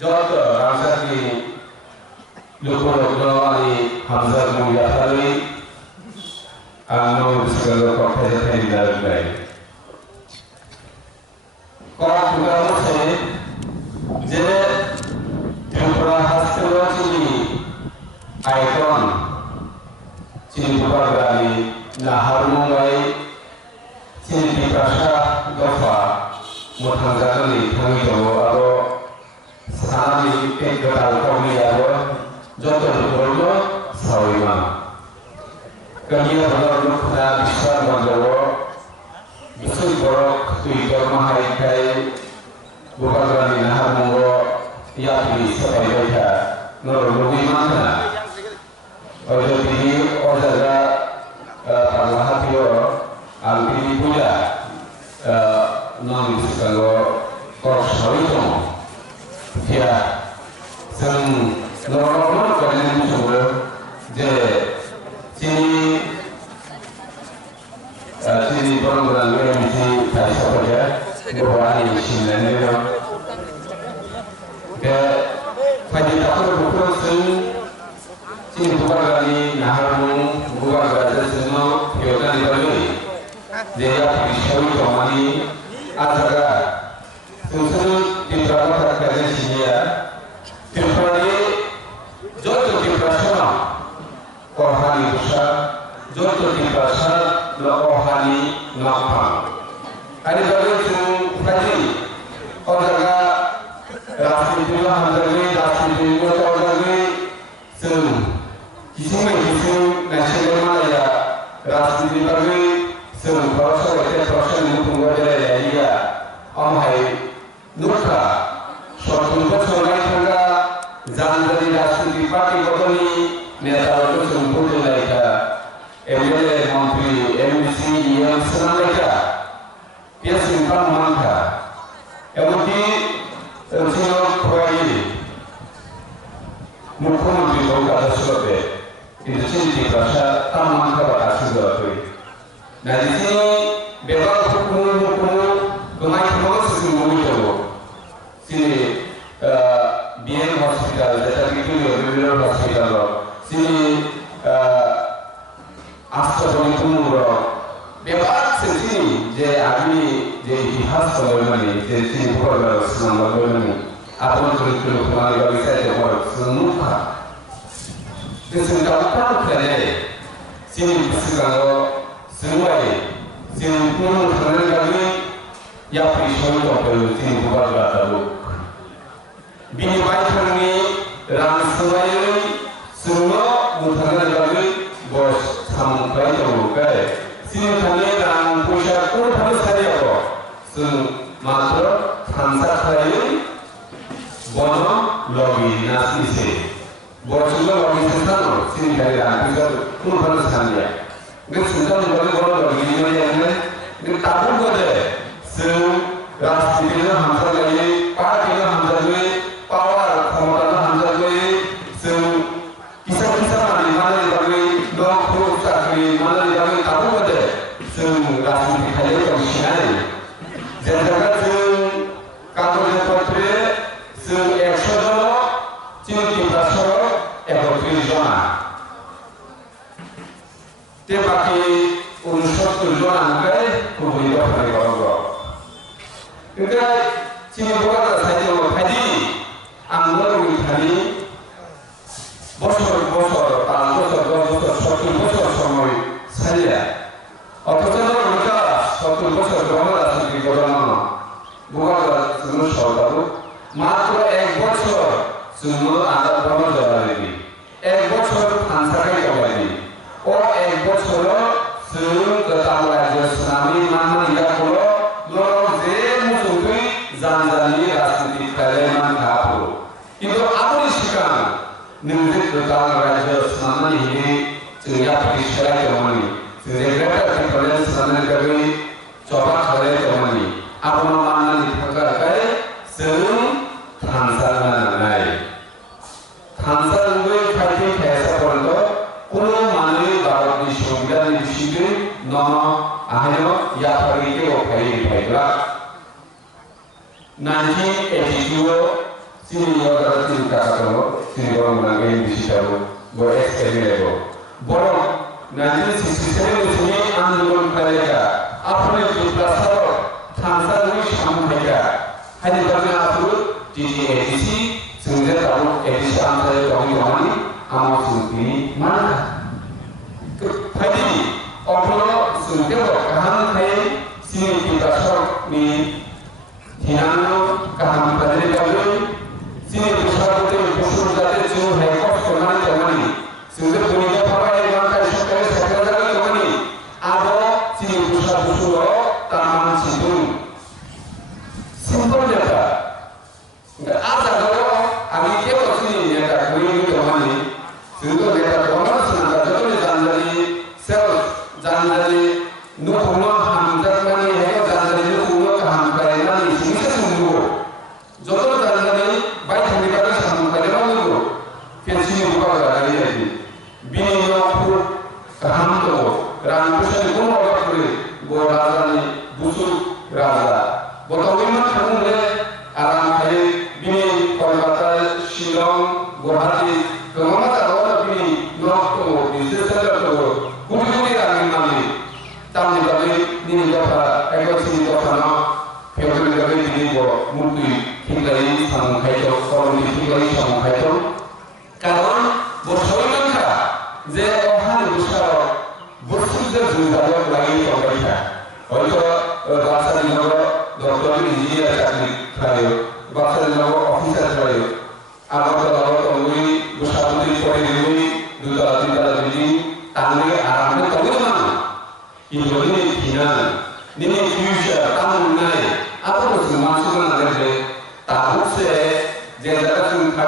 যত রাজশাহী লোকনালী হামজা মুয়াতালি আনো সেগুলো কথা থেকে দাঁড়ায় করা হচ্ছে যে ত্রিপুরা হাসপাতাল চিনি আইকন চিনি বাগানি নাহারমুঙ্গাই চিনি প্রাসা দফা মোথাঙ্গানি থাঙ্গিও আরো সানানি পেগরাল কমিয়ারো যত ধর্ম সাউইমা কামিয়া ধর্মনা বিশ্বাস বাজাও বিশুল বরক তুই ধর্মহাইকাই বুকাগানি নাহারমুঙ্গো ইয়াপি সবাই বাইটা নর মুগিমানা ojo tini ojaga parlahatio alpini puja non sekalo korsawito ya seng normal kalian mencoba je sini program yang mesti saya saja bahwa ini sinanya ke pagi takut bukan seng Sini bukan naharmu bukan berada semua yoga dibeli. Dia pisau tomani ajaga susun diperlukan terkait sini ya. Tiada jodoh diperasal kohani besar jodoh diperasal kohani napang. Ada bagi semua kaji ajaga rasi dua hamzah rasi dua ajaga semua Kisah nasional Malaya, Rasi Bagi, semua proses itu tunggu dari dia. Amai Nuka, suatu persoalan tangga, jangan dari Rasi Bagi begini, neta itu semua dari dia. MLA, Menteri, MBC, yang senang mereka, dia simpan mangga. Kemudian Sino Kuwait, Mukhomantri Bogor Surabaya. Itu sini bahasa taman kebahasan itu. Nah di sini bebas hukum kemajuan sesungguhnya itu. Sini BN Hospital, jadi itu Rural Hospital. Sini Astronom itu bebas sini. Jadi agni jadi ihas kalau ini jadi sini program selama ini. Apa yang kita kemarin bisa jawab semua. Sesuatu apa kerana sini sekarang semua sini pun kerana kami yang pisau itu sini bukan berlaku. Bini baik kami ram semua bukan kami bos sampai terbuka. Sini kami ram pusat pun harus saya apa? Matra transaksi bono login nasi Borsulah orang Islam, sini dari Amerika, pun harus sandia. Kita sudah mulai orang begini macam ni, kita tahu kode, ras kita hamzah lagi, kita hamzah lagi, power, kemana hamzah lagi, kisah mana lagi, dok terus lagi, mana lagi tahu kode, ras kita lagi kemana? Jangan kalau dia pakai, eksodo, cinta pasal. Tetapi unsur tujuan angkai kemudian pada orang. Kita cuma bukan saja haji, anggota haji, bosor, satu bosor semua saja. Atau kalau mereka satu bosor dua lagi orang, bukan semua saudara, maka bosor semua ada orang lagi. Bosor ansarnya kembali. বছর সুর তামরাজ ইসলামী মান ইয়াকুলো লরম যে মুসুই জানজানি রাজনীতি কালেমান কাপু কিন্তু আপনি শিকান নিমজিত তামরাজ ইসলামী হি চিয়া পরিষ্কার কমনি রেগেটা কলেজ সামনে কবি চবা করে কমনি আপন মাননি থাকা কাই সুর থানসানা নাই থানসান উই খাইতে খেসা পড়লো কোন মানে বারো সংবিধান হিসেবে ahyo ya pergi ke okai baiklah. 1982 sini sini orang sini kakak sini orang menangani di situ boleh eksperimen borong nanti sisi sini आंदोलन करेगा अपने विकासों थांसालि सामूहिका हाइब्रिड आफू टीटीएडीसी संजय तालु एडीसी आंतरिक कमिटी आमासुंती माना फाइदी अपनो सुनते हो कहां है सिनी विकासों में हिनानो कहां बदले बदले सिनी विकासों के पुरुष जाते जो है कॉस्ट करने जमाने संजय दुनिया पराय मानता है सकल Busulo taman sidung simpel jata nggak ada kalau kami dia sini nyata kuing itu mana sebetulnya nyata orang senang betul jangan dari sel jangan dari nuhuma hamzat mani hanya jangan dari nuhuma kehamkaran mani sini semua jodoh jangan dari baik hamkaran hamkaran mani itu kecil bukan dari ini bini nopur kehamto rampusan kumau bakuri Borajani busuk raja. Botolima kamu aram kaya bini Kolkata, Shillong, Guwahati, kemana orang bini North to bisnis to kuri kami mami. Tamu kami ni japa, ekor sini japa na, kami kami bini bo mukti tinggali sang kaito, koloni tinggali sang kaito. Karena botolima ka, je orang busuk busuknya juga lagi orang Oleh bahasa di negara doktor engineer teknik kaya, bahasa di negara officer kaya, anak orang orang besar putri kaya ini, duta tinggal di tanah aramnya tahu mana? Ini kina, ini future, kamu naik, apa tu masukkan ada tahu se, jika tu 31%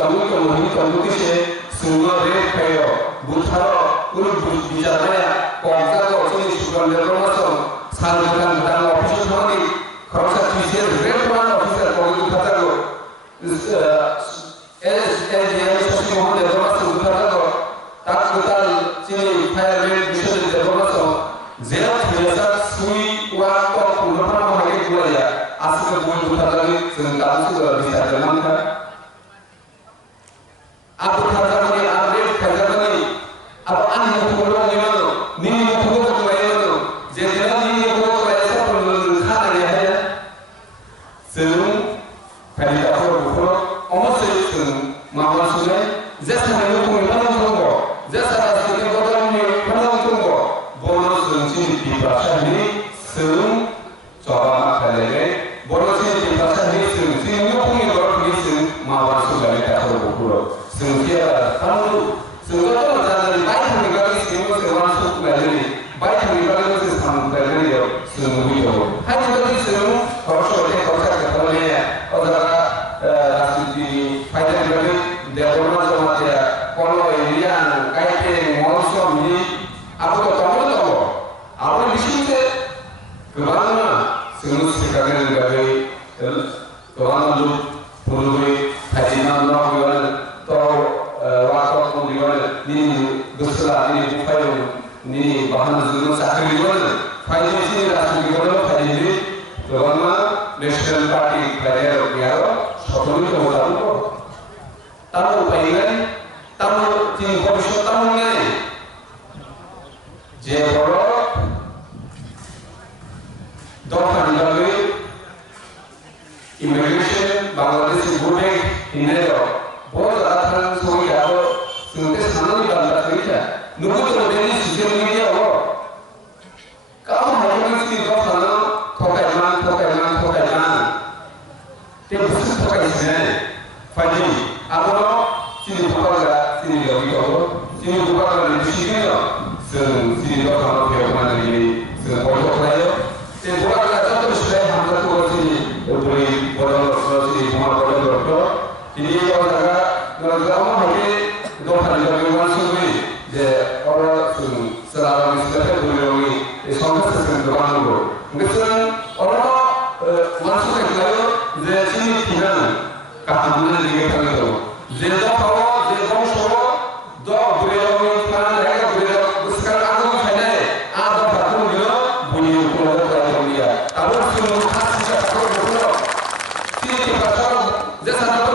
kamu se, semua rate kaya, butharo, urut bicara Kongsa kau sini sudah berproses, saluran dalam office kami, kalau saya fisir berapa officer kau itu kata kau, dia sesi mohon berproses kata kau, tak betul sini fireman bisa berproses, zero biasa sui waktu pemberapa hari dua ya, asal kau itu kata lagi sebentar sudah bisa jalan kan, aku kata lagi update kata lagi, apa anda mau Nini mau ke mana? Jadi nini mau ke mana? Siapa yang nak ya? Sebelum kali aku almost sebelum mahu sungai, just nak mau mana tunggu, just ada sedikit orang mana tunggu. Bonus sini di pasar ini sebelum coba kali ini, bonus ini di pasar ini sebelum sini orang ini mahu sungai kita berbuku. Sebelum dia tahu, sebelum itu jangan baik mengalami semua sesuatu. Baik mengalami sesuatu dari dia semua itu. Hanya dari semua kalau sudah kalau ya, kalau asli pada dari dewan sama dia, kalau Indian kaitnya monsom ini, apa tahu, apa di sini kemana semua sekarang dari kemana lu perlu hadiah orang atau waktu orang ini besar ini bukan ni bahan zulu sakri wala fayda sini rasmi wala fayda Roma National Party player yaro sokoni to wala tamu paingan tamu tin komisyon tamu ngai je boro dokan dalwe immigration Bangladesh gune inero bahut aasan soi yaro sunte sanani banda kerja nukut modeli social media ho kamu harus di sana tokeman te busu tokai sini fadi apa sini buka sini lagi sini buka di sini sini kalau dia mana ini sekolah saya te buka satu sudah hampir tu sini beri bodoh sini semua bodoh ini kalau kamu hari dohan lagi masuk je orang selama misalnya beliau sampai sekarang dulu, mungkin orang masuk ke dalam je sini tidak kehamunan dia itu, je dah tahu je kamu semua dah beliau kan mereka beliau sekarang aku ada satu beliau beliau keluar dari dia, kalau semua kasih satu beliau sini pasal je satu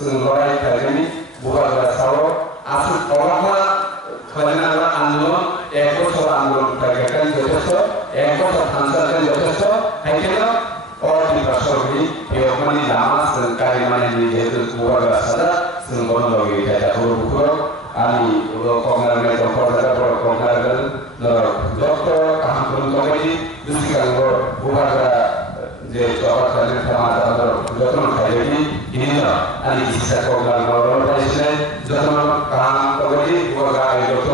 ซึ่ง লড়াই থাকেনি Bukhara Sao আসল অবাধা খাজনা আন্দোলন 1 বছর আন্দোলন থাকে যথেষ্ট 1 বছর থানসার যথেষ্ট হাইকেনা অধিবাসী এওমানি লামা সরকারি মানে যেহেতু বুকারা সাদা সুন্দর লগে এটা পুরো পুরো আমি কংগ্রেস দপ্তর কংগ্রেস দপ্তর কাম কমিটি দুষ্কাঙ্গ বুকারা যে চবাকালে সমাজ আদর যত্ন খাইনি ইনিন আমি ইচ্ছা কংগ্রেস বড় পাইছিলেন যত্ন কাম কমিটি বুকারা যত্ন